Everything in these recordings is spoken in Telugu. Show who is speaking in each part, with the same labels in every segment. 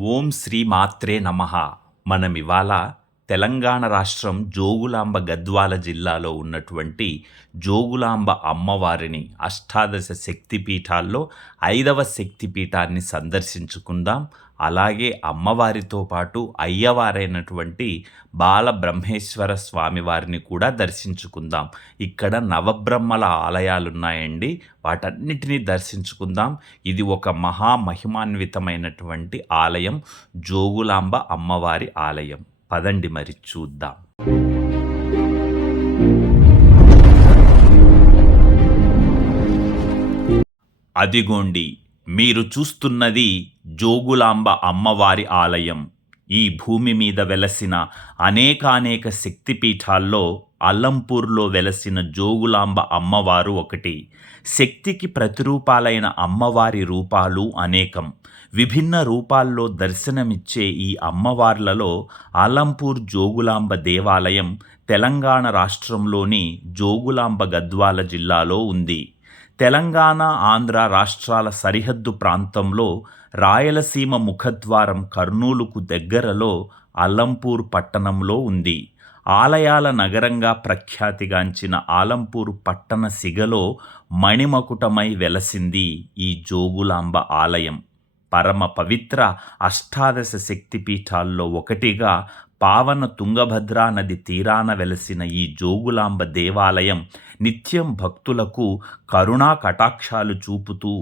Speaker 1: ఓం శ్రీ మాత్రే నమ. మనమివాళ తెలంగాణ రాష్ట్రం జోగులాంబ గద్వాల జిల్లాలో ఉన్నటువంటి జోగులాంబ అమ్మవారిని అష్టాదశ శక్తిపీఠాల్లో ఐదవ శక్తిపీఠాన్ని సందర్శించుకుందాం. అలాగే అమ్మవారితో పాటు అయ్యవారైనటువంటి బాల బ్రహ్మేశ్వర స్వామి వారిని కూడా దర్శించుకుందాం. ఇక్కడ నవబ్రహ్మల ఆలయాలున్నాయండి. వాటన్నిటినీ దర్శించుకుందాం. ఇది ఒక మహామహిమాన్వితమైనటువంటి ఆలయం జోగులాంబ అమ్మవారి ఆలయం. పదండి మరి చూద్దాం. అదిగోండి మీరు చూస్తున్నది జోగులాంబ అమ్మవారి ఆలయం. ఈ భూమి మీద వెలసిన అనేకానేక శక్తిపీఠాల్లో అల్లంపూర్లో వెలసిన జోగులాంబ అమ్మవారు ఒకటి. శక్తికి ప్రతిరూపాలైన అమ్మవారి రూపాలు అనేకం. విభిన్న రూపాల్లో దర్శనమిచ్చే ఈ అమ్మవార్లలో ఆలంపూర్ జోగులాంబ దేవాలయం తెలంగాణ రాష్ట్రంలోని జోగులాంబ గద్వాల జిల్లాలో ఉంది. తెలంగాణ ఆంధ్ర రాష్ట్రాల సరిహద్దు ప్రాంతంలో రాయలసీమ ముఖద్వారం కర్నూలుకు దగ్గరలో అల్లంపూర్ పట్టణంలో ఉంది. ఆలయాల నగరంగా ప్రఖ్యాతిగాంచిన ఆలంపూర్ పట్టణ సిగలో మణిమకుటమై వెలసింది ఈ జోగులాంబ ఆలయం. పరమ పవిత్ర అష్టాదశ శక్తిపీఠాల్లో ఒకటిగా పావన తుంగభద్రా నది తీరాన వెలసిన ఈ జోగులాంబ దేవాలయం నిత్యం భక్తులకు కరుణా కటాక్షాలు చూపుతూ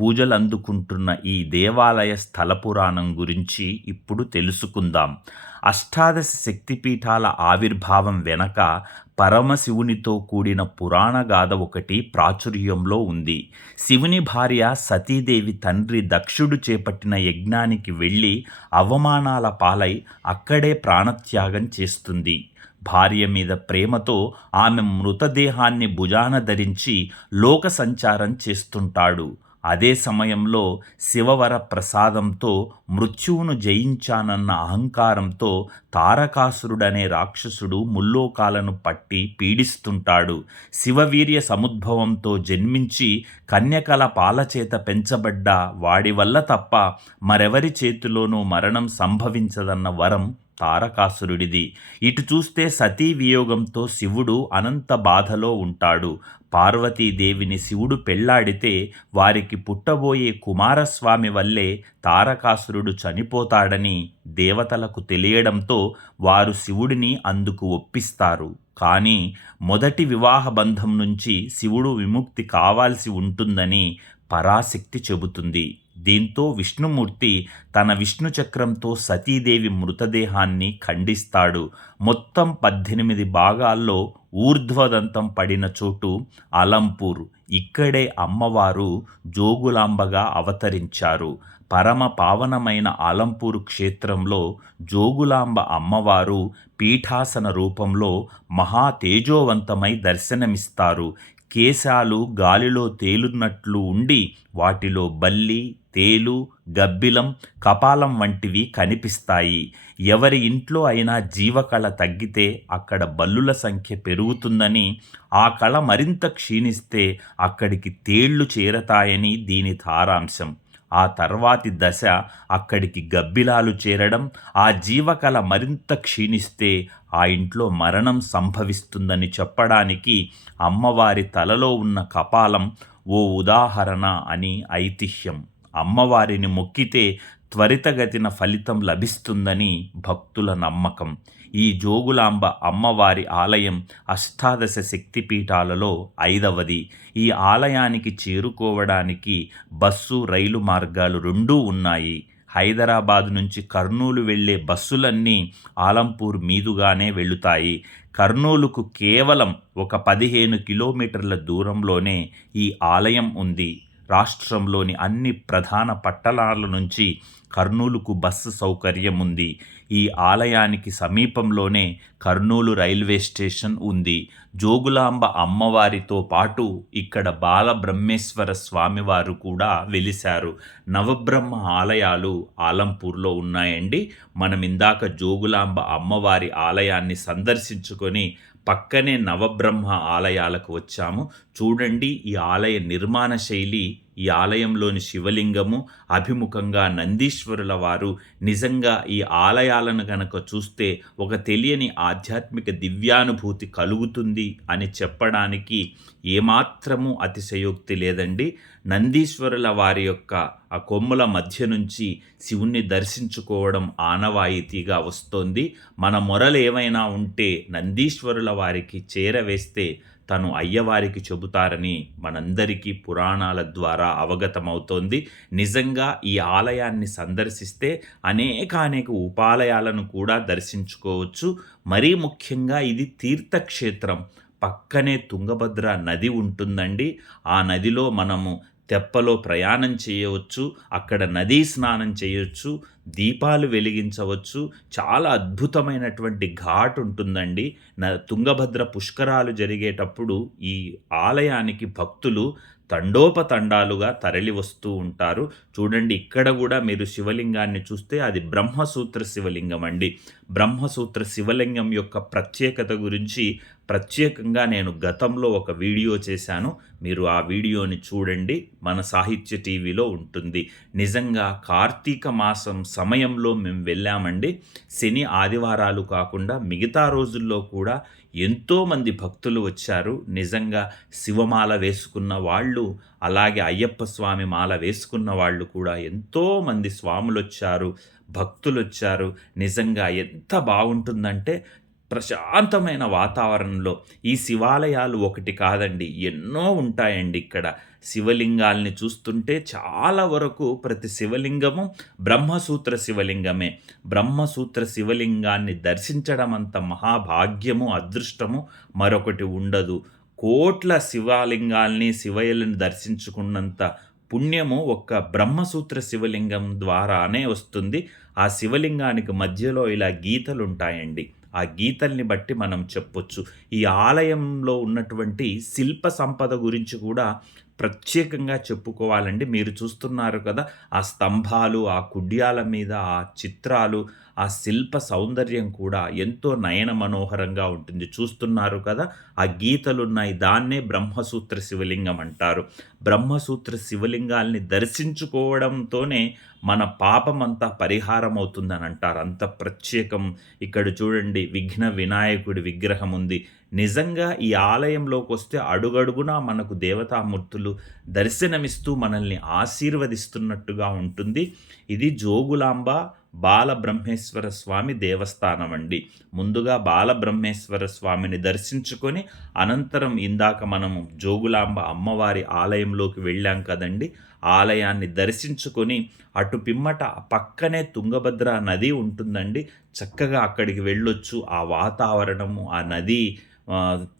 Speaker 1: పూజలు అందుకుంటున్న ఈ దేవాలయ స్థల పురాణం గురించి ఇప్పుడు తెలుసుకుందాం. అష్టాదశ శక్తిపీఠాల ఆవిర్భావం వెనక పరమశివునితో కూడిన పురాణ గాథ ఒకటి ప్రాచుర్యంలో ఉంది. శివుని భార్య సతీదేవి తండ్రి దక్షుడు చేపట్టిన యజ్ఞానికి వెళ్ళి అవమానాల పాలై అక్కడే ప్రాణత్యాగం చేస్తుంది. భార్య మీద ప్రేమతో ఆమె మృతదేహాన్ని భుజాన ధరించి లోక సంచారం చేస్తుంటాడు. అదే సమయంలో శివవర ప్రసాదంతో మృత్యువును జయించానన్న అహంకారంతో తారకాసురుడనే రాక్షసుడు ముల్లోకాలను పట్టి పీడిస్తుంటాడు. శివవీర్య సముద్భవంతో జన్మించి కన్యకల పాలచేత పెంచబడ్డ వాడి వల్ల తప్ప మరెవరి చేతిలోనూ మరణం సంభవించదన్న వరం తారకాసురుడిది. ఇటు చూస్తే సతీ వియోగంతో శివుడు అనంత బాధలో ఉంటాడు. పార్వతీదేవిని శివుడు పెళ్ళాడితే వారికి పుట్టబోయే కుమారస్వామి వల్లే తారకాసురుడు చనిపోతాడని దేవతలకు తెలియడంతో వారు శివుడిని అందుకు ఒప్పిస్తారు. కానీ మొదటి వివాహ బంధం నుంచి శివుడు విముక్తి కావాల్సి ఉంటుందని పరాశక్తి చెబుతుంది. దీంతో విష్ణుమూర్తి తన విష్ణు చక్రంతో సతీదేవి మృతదేహాన్ని ఖండిస్తాడు. మొత్తం పద్దెనిమిది భాగాల్లో ఊర్ధ్వదంతం పడిన చోటు అలంపూర్. ఇక్కడే అమ్మవారు జోగులాంబగా అవతరించారు. పరమ పావనమైన ఆలంపూరు క్షేత్రంలో జోగులాంబ అమ్మవారు పీఠాసన రూపంలో మహా తేజోవంతమై దర్శనమిస్తారు. కేశాలు గాలిలో తేలున్నట్లు ఉండి వాటిలో బల్లి తేలు గబ్బిలం కపాలం వంటివి కనిపిస్తాయి. ఎవరి ఇంట్లో అయినా జీవకళ తగ్గితే అక్కడ బల్లుల సంఖ్య పెరుగుతుందని ఆ కళ మరింత క్షీణిస్తే అక్కడికి తేళ్ళు చేరతాయని దీని తారాంశం ఆ తర్వాతి దశ అక్కడికి గబ్బిలాలు చేరడం ఆ జీవకళ మరింత క్షీణిస్తే ఆ ఇంట్లో మరణం సంభవిస్తుందని చెప్పడానికి అమ్మవారి తలలో ఉన్న కపాలం ఓ ఉదాహరణ అని ఐతిహ్యం. అమ్మవారిని మొక్కితే త్వరితగతిన ఫలితం లభిస్తుందని భక్తుల నమ్మకం. ఈ జోగులాంబ అమ్మవారి ఆలయం అష్టాదశ శక్తిపీఠాలలో ఐదవది. ఈ ఆలయానికి చేరుకోవడానికి బస్సు రైలు మార్గాలు రెండూ ఉన్నాయి. హైదరాబాద్ నుంచి కర్నూలు వెళ్ళే బస్సులన్నీ ఆలంపూర్ మీదుగానే వెళుతాయి. కర్నూలుకు కేవలం ఒక పదిహేను కిలోమీటర్ల దూరంలోనే ఈ ఆలయం ఉంది. రాష్ట్రంలోని అన్ని ప్రధాన పట్టణాల నుంచి కర్నూలుకు బస్సు సౌకర్యం ఉంది. ఈ ఆలయానికి సమీపంలోనే కర్నూలు రైల్వే స్టేషన్ ఉంది. జోగులాంబ అమ్మవారితో పాటు ఇక్కడ బాలబ్రహ్మేశ్వర స్వామివారు కూడా వెలిశారు. నవబ్రహ్మ ఆలయాలు ఆలంపూర్లో ఉన్నాయండి. మనం ఇందాక జోగులాంబ అమ్మవారి ఆలయాన్ని సందర్శించుకొని పక్కనే నవబ్రహ్మ ఆలయాలకు వచ్చాము. చూడండి ఈ ఆలయ నిర్మాణ శైలి ఈ ఆలయంలోని శివలింగము అభిముఖంగా నందీశ్వరుల వారు నిజంగా ఈ ఆలయాలను గనక చూస్తే ఒక తెలియని ఆధ్యాత్మిక దివ్యానుభూతి కలుగుతుంది అని చెప్పడానికి ఏమాత్రము అతిశయోక్తి లేదండి. నందీశ్వరుల వారి యొక్క ఆ కొమ్ముల మధ్య నుంచి శివుణ్ణి దర్శించుకోవడం ఆనవాయితీగా వస్తోంది. మన మొరలు ఏమైనా ఉంటే నందీశ్వరుల వారికి చేరవేస్తే తను అయ్యవారికి చెబుతారని మనందరికీ పురాణాల ద్వారా అవగతమవుతోంది. నిజంగా ఈ ఆలయాన్ని సందర్శిస్తే అనేకానేక ఉపాలయాలను కూడా దర్శించుకోవచ్చు. మరీ ముఖ్యంగా ఇది తీర్థక్షేత్రం. పక్కనే తుంగభద్ర నది ఉంటుందండి. ఆ నదిలో మనము తెప్పలో ప్రయాణం చేయవచ్చు అక్కడ నదీ స్నానం చేయొచ్చు దీపాలు వెలిగించవచ్చు. చాలా అద్భుతమైనటువంటి ఘాట్ ఉంటుందండి. న తుంగభద్ర పుష్కరాలు జరిగేటప్పుడు ఈ ఆలయానికి భక్తులు తండోపతండాలుగా తరలి వస్తూ ఉంటారు. చూడండి ఇక్కడ కూడా మీరు శివలింగాన్ని చూస్తే అది బ్రహ్మసూత్ర శివలింగం అండి బ్రహ్మసూత్ర శివలింగం యొక్క ప్రత్యేకత గురించి ప్రత్యేకంగా నేను గతంలో ఒక వీడియో చేశాను. మీరు ఆ వీడియోని చూడండి మన సాహిత్య టీవీలో ఉంటుంది. నిజంగా కార్తీక మాసం సమయంలో మేము వెళ్ళామండి. శని ఆదివారాలు కాకుండా మిగతా రోజుల్లో కూడా ఎంతోమంది భక్తులు వచ్చారు. నిజంగా శివమాల వేసుకున్న వాళ్ళు అలాగే అయ్యప్ప స్వామి మాల వేసుకున్న వాళ్ళు కూడా ఎంతోమంది స్వాములు వచ్చారు భక్తులు వచ్చారు నిజంగా ఎంత బాగుంటుందంటే ప్రశాంతమైన వాతావరణంలో ఈ శివాలయాలు ఒకటి కాదండి ఎన్నో ఉంటాయండి ఇక్కడ. శివలింగాల్ని చూస్తుంటే చాలా వరకు ప్రతి శివలింగము బ్రహ్మసూత్ర శివలింగమే. బ్రహ్మసూత్ర శివలింగాన్ని దర్శించడం అంత మహాభాగ్యము అదృష్టము మరొకటి ఉండదు. కోట్ల శివలింగాల్ని శివయ్యలను దర్శించుకున్నంత పుణ్యము ఒక్క బ్రహ్మసూత్ర శివలింగం ద్వారానే వస్తుంది. ఆ శివలింగానికి మధ్యలో ఇలా గీతలు ఉంటాయండి ఆ గీతల్ని బట్టి మనం చెప్పొచ్చు. ఈ ఆలయంలో ఉన్నటువంటి శిల్ప సంపద గురించి కూడా ప్రత్యేకంగా చెప్పుకోవాలండి. మీరు చూస్తున్నారు కదా ఆ స్తంభాలు ఆ కుడ్యాల మీద ఆ చిత్రాలు ఆ శిల్ప సౌందర్యం కూడా ఎంతో నయన మనోహరంగా ఉంటుంది. చూస్తున్నారు కదా ఆ గీతలున్నాయి. దాన్నే బ్రహ్మసూత్ర శివలింగం అంటారు. బ్రహ్మసూత్ర శివలింగాల్ని దర్శించుకోవడంతోనే మన పాపమంతా పరిహారం అవుతుందని అంటారు. అంత ప్రత్యేకం. ఇక్కడ చూడండి విఘ్న వినాయకుడి విగ్రహం ఉంది. నిజంగా ఈ ఆలయంలోకి వస్తే అడుగడుగునా మనకు దేవతామూర్తులు దర్శనమిస్తూ మనల్ని ఆశీర్వదిస్తున్నట్టుగా ఉంటుంది. ఇది జోగులాంబ బాలబ్రహ్మేశ్వర స్వామి దేవస్థానం అండి ముందుగా బాలబ్రహ్మేశ్వర స్వామిని దర్శించుకొని అనంతరం ఇందాక మనము జోగులాంబ అమ్మవారి ఆలయంలోకి వెళ్ళాం కదండి. ఆలయాన్ని దర్శించుకొని అటు పిమ్మట పక్కనే తుంగభద్ర నది ఉంటుందండి. చక్కగా అక్కడికి వెళ్ళొచ్చు. ఆ వాతావరణము ఆ నది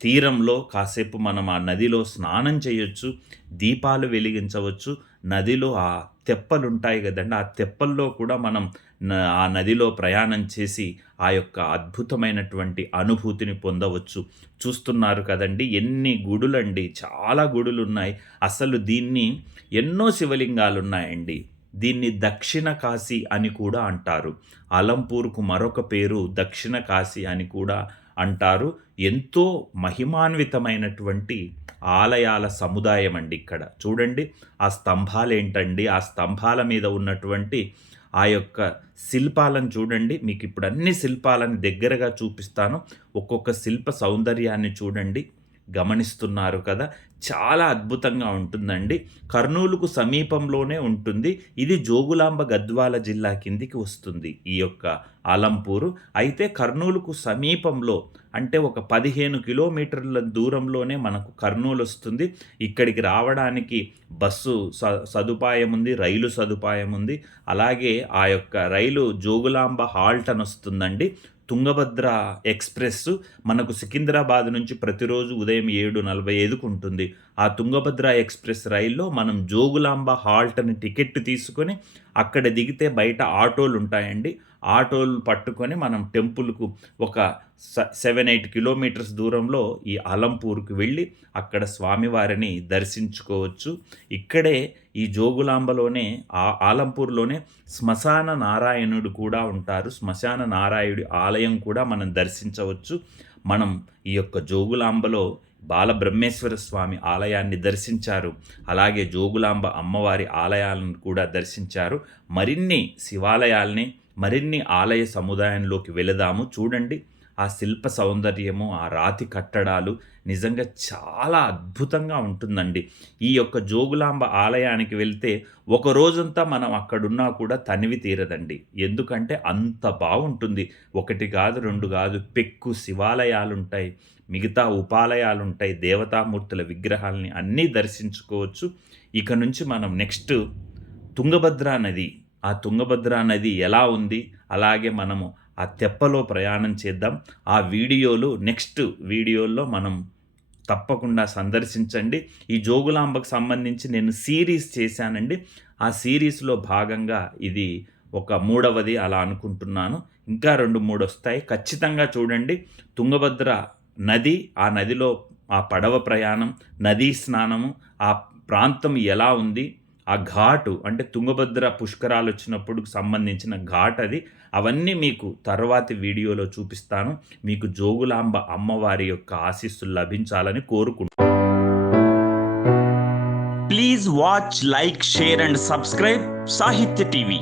Speaker 1: తీరంలో కాసేపు మనం ఆ నదిలో స్నానం చేయొచ్చు దీపాలు వెలిగించవచ్చు. నదిలో ఆ తెప్పలు ఉంటాయి కదండి ఆ తెప్పల్లో కూడా మనం ఆ నదిలో ప్రయాణం చేసి ఆ యొక్క అద్భుతమైనటువంటి అనుభూతిని పొందవచ్చు. చూస్తున్నారు కదండి ఎన్ని గుడులండి చాలా గుడులు ఉన్నాయి అసలు దీన్ని ఎన్నో శివలింగాలు ఉన్నాయండి దీన్ని దక్షిణ కాశీ అని కూడా అంటారు. అలంపూర్కు మరొక పేరు దక్షిణ కాశీ అని కూడా అంటారు. ఎంతో మహిమాన్వితమైనటువంటి ఆలయాల సముదాయం అండి ఇక్కడ. చూడండి ఆ స్తంభాలు ఏంటండి ఆ స్తంభాల మీద ఉన్నటువంటి ఆ యొక్క శిల్పాలను చూడండి. మీకు ఇప్పుడు అన్ని శిల్పాలను దగ్గరగా చూపిస్తాను. ఒక్కొక్క శిల్ప సౌందర్యాన్ని చూడండి. గమనిస్తున్నారు కదా. చాలా అద్భుతంగా ఉంటుందండి. కర్నూలుకు సమీపంలోనే ఉంటుంది. ఇది జోగులాంబ గద్వాల జిల్లా కిందికి వస్తుంది ఈ యొక్క అలంపూరు అయితే కర్నూలుకు సమీపంలో అంటే ఒక పదిహేను కిలోమీటర్ల దూరంలోనే మనకు కర్నూలు వస్తుంది. ఇక్కడికి రావడానికి బస్సు స సదుపాయం ఉంది రైలు సదుపాయం ఉంది. అలాగే ఆ యొక్క రైలు జోగులాంబ హాల్ట్ అని వస్తుందండి. తుంగభద్ర ఎక్స్ప్రెస్ మనకు సికింద్రాబాద్ నుంచి ప్రతిరోజు ఉదయం ఏడు నలభై ఐదుకు ఉంటుంది. ఆ తుంగభద్ర ఎక్స్ప్రెస్ రైల్లో మనం జోగులాంబ హాల్ట్ అని టికెట్ తీసుకొని అక్కడ దిగితే బయట ఆటోలు ఉంటాయండి. ఆటోలు పట్టుకొని మనం టెంపుల్కు ఒక సెవెన్ ఎయిట్ కిలోమీటర్స్ దూరంలో ఈ అలంపూర్కి వెళ్ళి అక్కడ స్వామివారిని దర్శించుకోవచ్చు. ఇక్కడే ఈ జోగులాంబలోనే ఆ ఆలంపూర్లోనే శ్మశాన నారాయణుడు కూడా ఉంటారు. శ్మశాన నారాయణుడి ఆలయం కూడా మనం దర్శించవచ్చు. మనం ఈ యొక్క జోగులాంబలో బాలబ్రహ్మేశ్వర స్వామి ఆలయాన్ని దర్శించారు. అలాగే జోగులాంబ అమ్మవారి ఆలయాలను కూడా దర్శించారు. మరిన్ని శివాలయాల్ని మరిన్ని ఆలయ సముదాయంలోకి వెళదాము. చూడండి. ఆ శిల్ప సౌందర్యము ఆ రాతి కట్టడాలు నిజంగా చాలా అద్భుతంగా ఉంటుందండి. ఈ యొక్క జోగులాంబ ఆలయానికి వెళ్తే ఒక రోజంతా మనం అక్కడున్నా కూడా తనివి తీరదండి. ఎందుకంటే అంత బాగుంటుంది. ఒకటి కాదు రెండు కాదు పెక్కు శివాలయాలుంటాయి మిగతా ఉపాలయాలుంటాయి దేవతామూర్తుల విగ్రహాలని అన్నీ దర్శించుకోవచ్చు. ఇక నుంచి మనం నెక్స్ట్ తుంగభద్రా నది ఆ తుంగభద్రా నది ఎలా ఉంది? అలాగే మనము ఆ తెప్పలో ప్రయాణం చేద్దాం. ఆ వీడియోలు నెక్స్ట్ వీడియోల్లో మనం తప్పకుండా సందర్శించండి. ఈ జోగులాంబకు సంబంధించి నేను సిరీస్ చేశానండి. ఆ సిరీస్లో భాగంగా ఇది ఒక మూడవది అలా అనుకుంటున్నాను. ఇంకా రెండు మూడు వస్తాయి ఖచ్చితంగా చూడండి. తుంగభద్ర నది ఆ నదిలో ఆ పడవ ప్రయాణం నదీ స్నానము ఆ ప్రాంతం ఎలా ఉంది ఆ ఘాటు అంటే తుంగభద్ర పుష్కరాలు వచ్చినప్పుడు సంబంధించిన ఘాట్ అది. అవన్నీ మీకు తర్వాతి వీడియోలో చూపిస్తాను. మీకు జోగులాంబ అమ్మవారి యొక్క ఆశీస్సులు లభించాలని కోరుకుంటున్నాను.
Speaker 2: Please watch like share and subscribe Sahitya TV